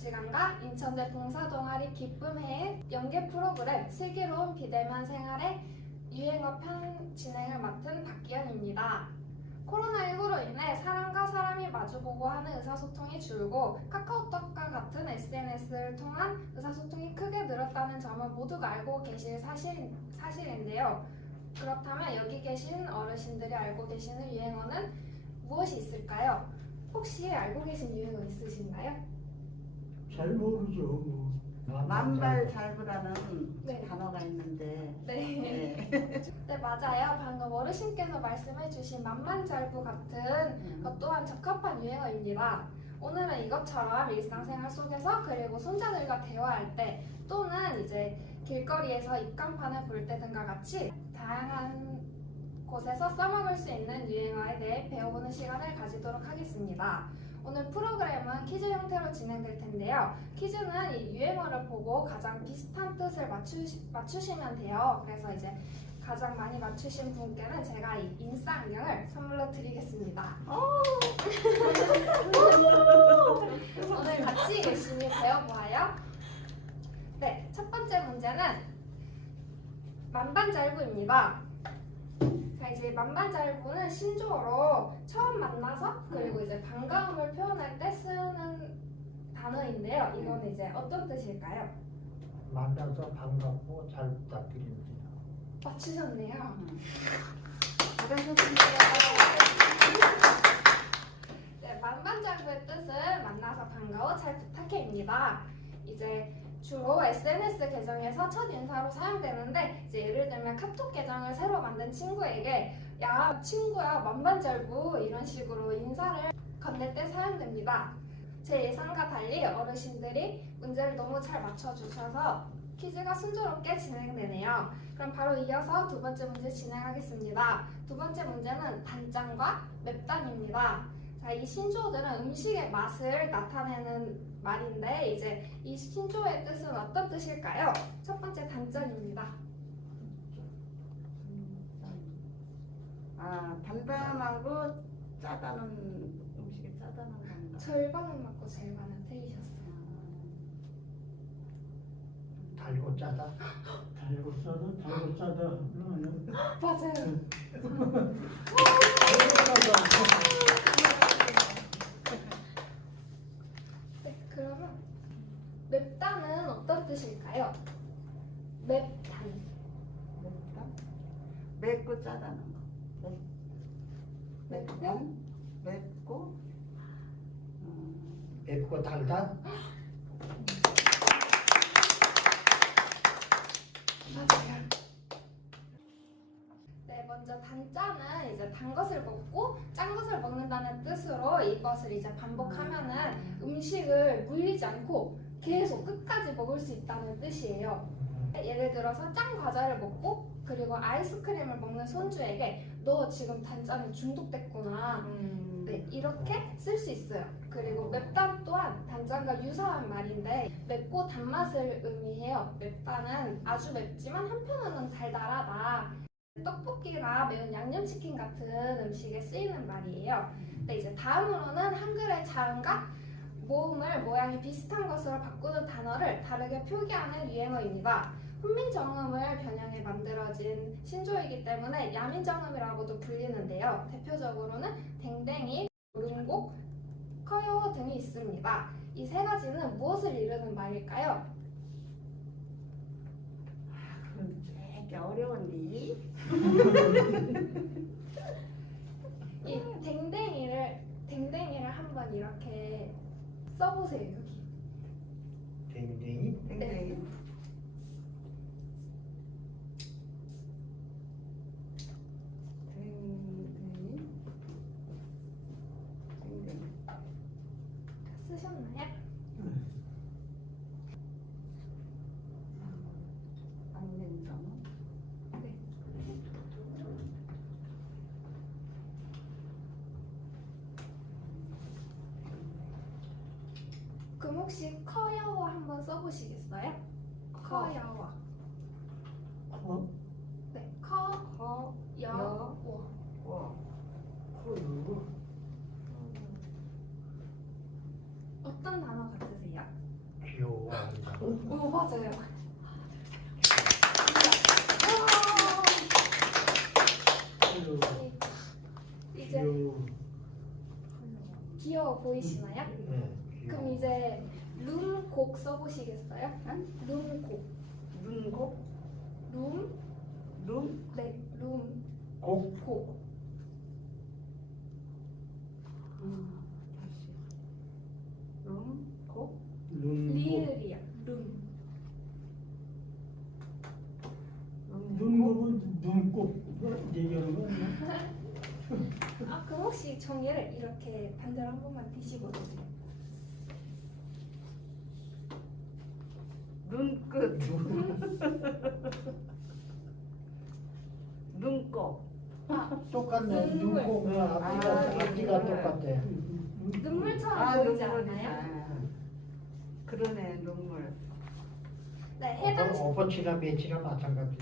복지관과 인천대 봉사동아리 기쁨해의 연계 프로그램 슬기로운 비대면 생활의 유행어 편 진행을 맡은 박기현입니다. 코로나19로 인해 사람과 사람이 마주보고 하는 의사소통이 줄고 카카오톡과 같은 SNS를 통한 의사소통이 크게 늘었다는 점을 모두가 알고 계실 사실, 사실인데요. 그렇다면 여기 계신 어르신들이 알고 계시는 유행어는 무엇이 있을까요? 혹시 알고 계신 유행어 있으신가요? 잘 모르죠. 뭐. 만발 잘부라는 네. 단어가 있는데 네. 네. 네, 맞아요. 방금 어르신께서 말씀해주신 만만잘부 같은 음. 것 또한 적합한 유행어입니다. 오늘은 이것처럼 일상생활 속에서 그리고 손자들과 대화할 때 또는 이제 길거리에서 입간판을 볼 때 등과 같이 다양한 곳에서 써먹을 수 있는 유행어에 대해 배워보는 시간을 가지도록 하겠습니다. 오늘 프로그램은 퀴즈 형태로 진행될 텐데요. 퀴즈는 이 유행어를 보고 가장 비슷한 뜻을 맞추시, 맞추시면 돼요. 그래서 이제 가장 많이 맞추신 분께는 제가 이 인싸 안경을 선물로 드리겠습니다. 오늘 같이 열심히 배워보아요. 네, 첫 번째 문제는 만반잘부입니다. 자, 이제 만반잘부는 신조어로 처음 만나서 그리고 이제 반가움을 표현할 때 쓰는 단어인데요. 이건 이제 어떤 뜻일까요? 만나서 반갑고 잘 부탁드립니다. 맞추셨네요. 음. 잘하셨습니다. 네, 만반장부의 뜻은 만나서 반가워 잘 부탁해입니다. 이제 주로 SNS 계정에서 첫 인사로 사용되는데 이제 예를 들면 카톡 계정을 새로 만든 친구에게 야 친구야 만반잘부 이런 식으로 인사를 건넬 때 사용됩니다. 제 예상과 달리 어르신들이 문제를 너무 잘 맞춰주셔서 퀴즈가 순조롭게 진행되네요. 그럼 바로 이어서 두 번째 문제 진행하겠습니다. 두 번째 문제는 단짠과 맵단입니다. 자, 이 신조어들은 음식의 맛을 나타내는 말인데 이제 이 신조어의 뜻은 어떤 뜻일까요? 첫 번째 단짠입니다. 아 담담하고 짜다는 음식이 짜다는 건가? 절반은 맞고 절반은 틀리셨어요. 달고 짜다. 달고 짜다. 달고 짜다. 맞아요. 네, 그러면 맵단은 어떤 뜻일까요? 맵단. 맵다? 맵고 짜다는 거. 맵, 맵고 맵고 음, 맵고. 맞아요. 네, 먼저 단짠은 이제 단 것을 먹고 짠 것을 먹는다는 뜻으로 이것을 이제 반복하면은 음식을 물리지 않고 계속 끝까지 먹을 수 있다는 뜻이에요. 예를 들어서 짠 과자를 먹고 그리고 아이스크림을 먹는 손주에게 너 지금 단짠에 중독됐구나. 음, 네, 이렇게 쓸 수 있어요. 그리고 맵단 또한 단짠과 유사한 말인데 맵고 단맛을 의미해요. 맵단은 아주 맵지만 한편으로는 달달하다. 떡볶이나 매운 양념치킨 같은 음식에 쓰이는 말이에요. 근데 이제 다음으로는 한글의 자음과 모음을 모양이 비슷한 것으로 바꾸는 단어를 다르게 표기하는 유행어입니다. 훈민정음을 변형해 만들어진 신조어이기 때문에 야민정음이라고도 불리는데요. 대표적으로는 댕댕이, 노른곡, 커요 등이 있습니다. 이 세 가지는 무엇을 이루는 말일까요? 되게 어려운데 이 댕댕이를 댕댕이를 한번 이렇게 써보세요 여기. 댕댕이. 굉장히 굉장히 굉장히 쓰셨나요? 안냉정 네. 그럼 혹시 커요 한번 써보시겠어요? 커요. 커. 네, 커, 커, 여, 여. 워. 워 커요. 어떤 단어 같으세요? 맞아요. 유, 이- 이제 유, 귀여워 보이시나요? 네. 그럼 이제 룸곡 써보시겠어요? 응? 룸곡. 눈곱? 룸? 룸? 네, 룸. 곡, 곡. 음, 다시. 룸? 곱? 눈, 곡. 리을이야. 룸. 룸? 눈곱은 눈곱 얘기하는 거 아니야? 아, 그럼 혹시 종이를 이렇게 반대로 한 번만 뒤집어 주세요. 눈끝? 눈곱? 똑같네. 눈물. 앞뒤가 아, 앞뒤가 눈물. 똑같아. 눈물처럼 보이지 눈물이 않나요? 아, 그러네 눈물 네, 해당 신- 오버치나 매치나 마찬가지.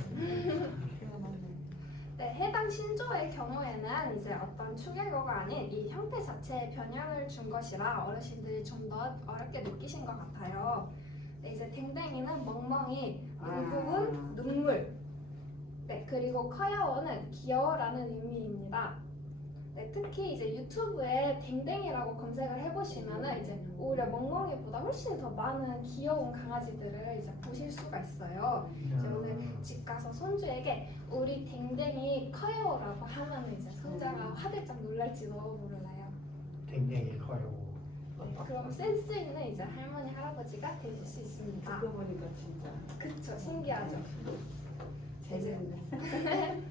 네, 해당 신조의 경우에는 이제 어떤 추계고가 아닌 이 형태 자체에 변형을 준 것이라 어르신들이 좀 더 어렵게 느끼신 것 같아요. 네, 이제 댕댕이는 멍멍이, 눈곱은 아. 눈물. 네, 그리고 커여워는 귀여워라는 의미입니다. 네, 특히 이제 유튜브에 댕댕이라고 검색을 해보시면은 이제 오히려 멍멍이보다 훨씬 더 많은 귀여운 강아지들을 이제 보실 수가 있어요. 이제 오늘 집 가서 손주에게 우리 댕댕이 커요라고 하면 이제 손자가 화들짝 놀랄지도 몰라요. 굉장히 커요. 네, 그럼 센스 있는 이제 할머니 할아버지가 되실 수 있습니다. 듣고 보니까 진짜 그쵸 신기하죠. 재밌네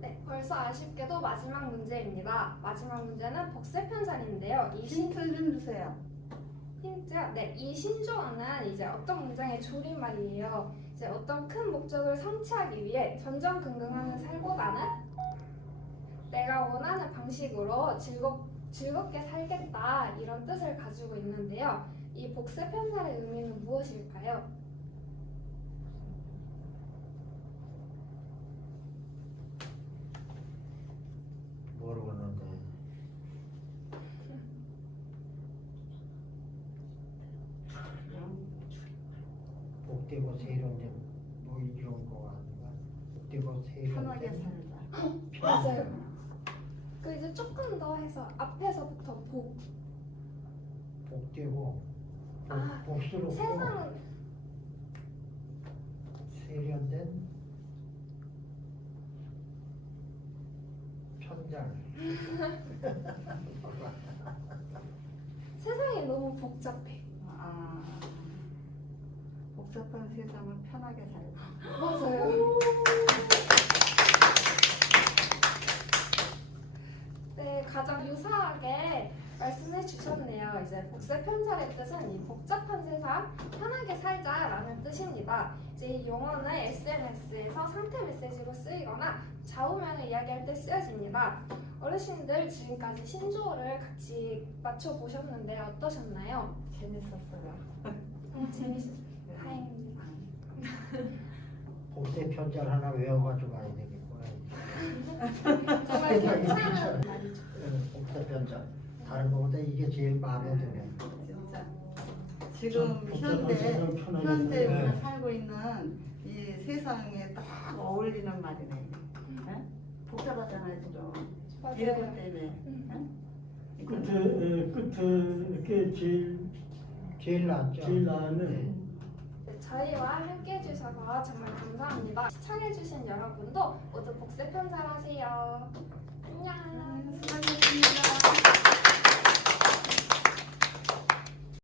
네 벌써 아쉽게도 마지막 문제입니다. 마지막 문제는 복세 편산인데요. 이 신, 힌트 좀 주세요 힌트요. 네, 이 신조어는 이제 어떤 문장의 줄임말이에요. 이제 어떤 큰 목적을 성취하기 위해 전전긍긍하는 살보다는 내가 원하는 방식으로 즐겁, 즐겁게 살겠다 이런 뜻을 가지고 있는데요. 이 복세 편살의 의미는 무엇일까요? 모르겠는데. 복되고 세련된 뭐 이런 거 아닌가? 복되고 편하게 세련된 살자 맞아요. 그 이제 조금 더 해서 앞에서부터 복. 복되고 아, 복- 복스럽고 세상은 세련된 편잘 세상이 너무 복잡해. 아 복잡한 세상을 편하게 살자 복세 편살의 뜻은 이 복잡한 세상 편하게 살자라는 뜻입니다. 이제 이 용어는 SNS에서 상태 메시지로 쓰이거나 좌우명을 이야기할 때 쓰여집니다. 어르신들 지금까지 신조어를 같이 맞춰 보셨는데 어떠셨나요? 재밌었어요 음, 재밌었어요. 다행입니다. 복세 편잘 하나 외워가지고 가야 되겠구나. 정말 괜찮은. 말이죠. 응, 복세 편잘 다른 거보다 이게 제일 마음에 드네. 진짜 지금 현대 편하게 현대. 우리가 살고 있는 이 세상에 딱 어울리는 말이네. 응? 복잡하잖아요 좀. 이런 것. 때문에. 음. 응? 끝에 에, 끝에 이렇게 제일 제일 낫죠. 네. 제일 네, 저희와 함께 해주셔서 정말 감사합니다. 시청해주신 여러분도 모두 복세 편살하세요.